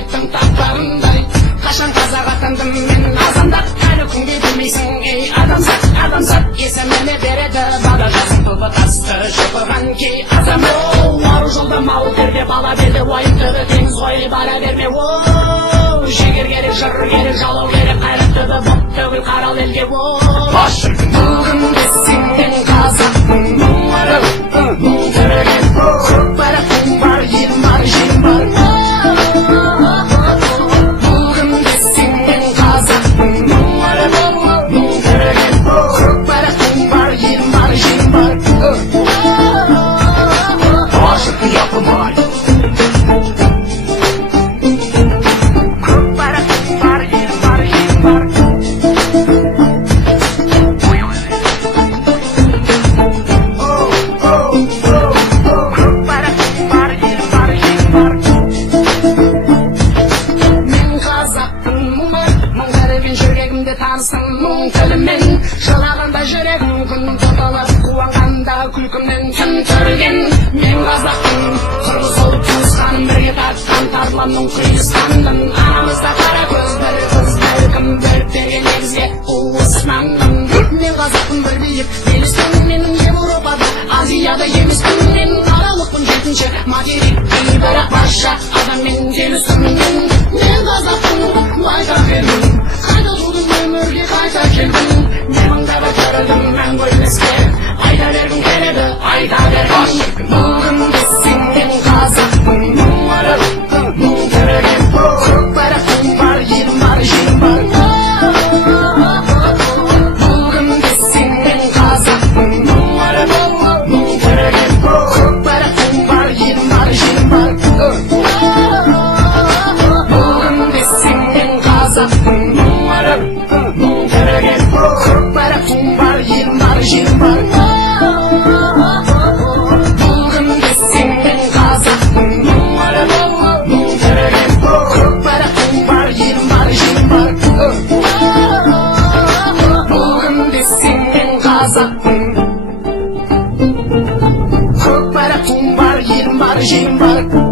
еттің таттарындай. Қашан қазақ атандым мен азандап, әлі күнге білмейсің ей адамзат, адамзат есіміне береді бала жасың тұлпы тасты шұқыған кей азамат. Ару жолда мал терде бала берді, уайымдығы теңіз ғой бара берме. Шегер керек, жыр керек, жалау керек, қайраттығы бұп төгіл қарал елге. Бүгін десең мен қазақпын, мұңары мұң түреген, көкбарақтың бар, елім бар, жерім бар. Бүгін десең мен қазақпын, мұңары мұң түреген, көкбарақтың бар, елім бар, жерім бар. Ашық япырмай мұң тілімен жылағанда жүрегім күн тұтылып, қуанғанда күлкімнен түн түрген. Мен қазақтың қырғыз ұлы туысқаным, бірге тартқан тарланның құйысқандым. Арамызда қара көз бір қыз, бәлкім бөліктерге негізге уысқандым. Мен қазақтың бір биік белестің, менің Европада, Азияда емеспін. Мен аралықпын жетінші материк, бірақ барша адаммен келісім. Мен қазақтың лайқа келдім, қайда тудым өмірге қайта келдім. Мен мыңдап көрдім мән бөлмеске, айта бергім келеді, айта бергім. Бүгін десең мен қазақпын, мұңары мұң түреген, көкбарақтың бар, елім бар, жерім бар. Бүгін десең мен қазақпын, мұңары мұң түреген, көкбарақтың бар, елім бар, жерім бар. Бүгін десең мен қазақпын, мұңары мұң түреген, көкбарақтың бар, елім бар, жерім бар. Бүгін десең мен қазақпын, мұңары мұң түреген, көкбарақтың бар, елім бар, жерім бар. Бүгін десең мен қазақпын, көкбарақтың бар, елім бар, жерім бар.